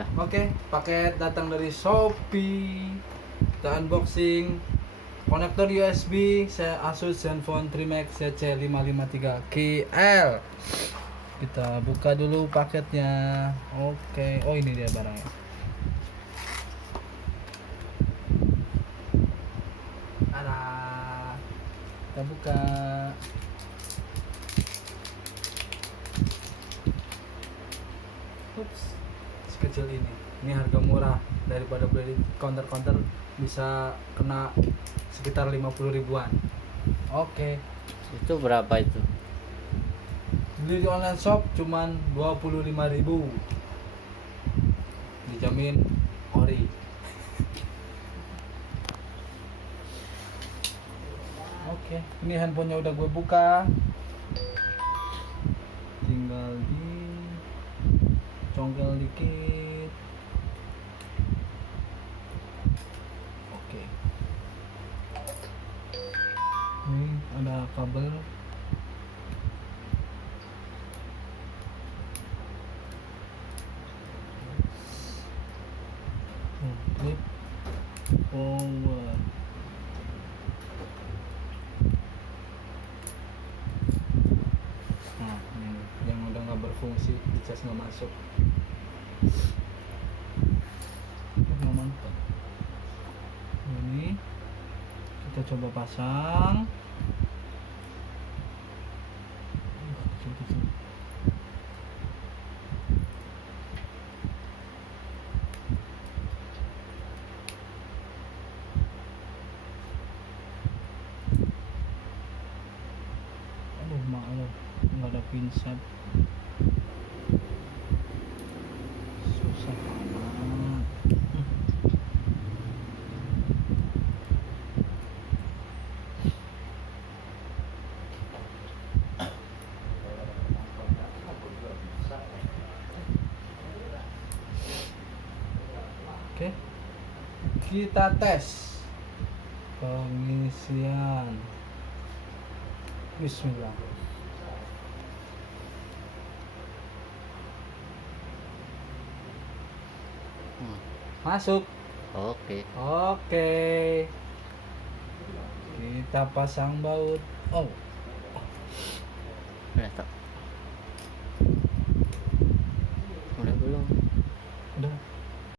Ya. Oke, paket datang dari Shopee. Kita unboxing konektor USB saya Asus Zenfone 3 Max CC553KL. Kita buka dulu paketnya. Oke, oh ini dia barangnya. Ada. Kita buka. Ups, sekecil ini. Ini harga murah daripada beli di counter-counter bisa kena sekitar 50 ribuan. Oke. Itu berapa itu? Beli di online shop cuman 25.000. Dijamin ori. Oke, ini handphonenya udah gue buka. Tinggal di congkel dikit. Oke. Ini ada kabel. Clip power. Nah, ini yang udah nggak berfungsi, dicas nggak masuk. Nggak mantap. Ini kita coba pasang. Kecil-kecil. Aduh, maaf, nggak ada pinsat. Susah amat. Oke, kita tes pengisian. Bismillah. Masuk. Oke. Oke. Kita pasang baut. Oh, Udah tak.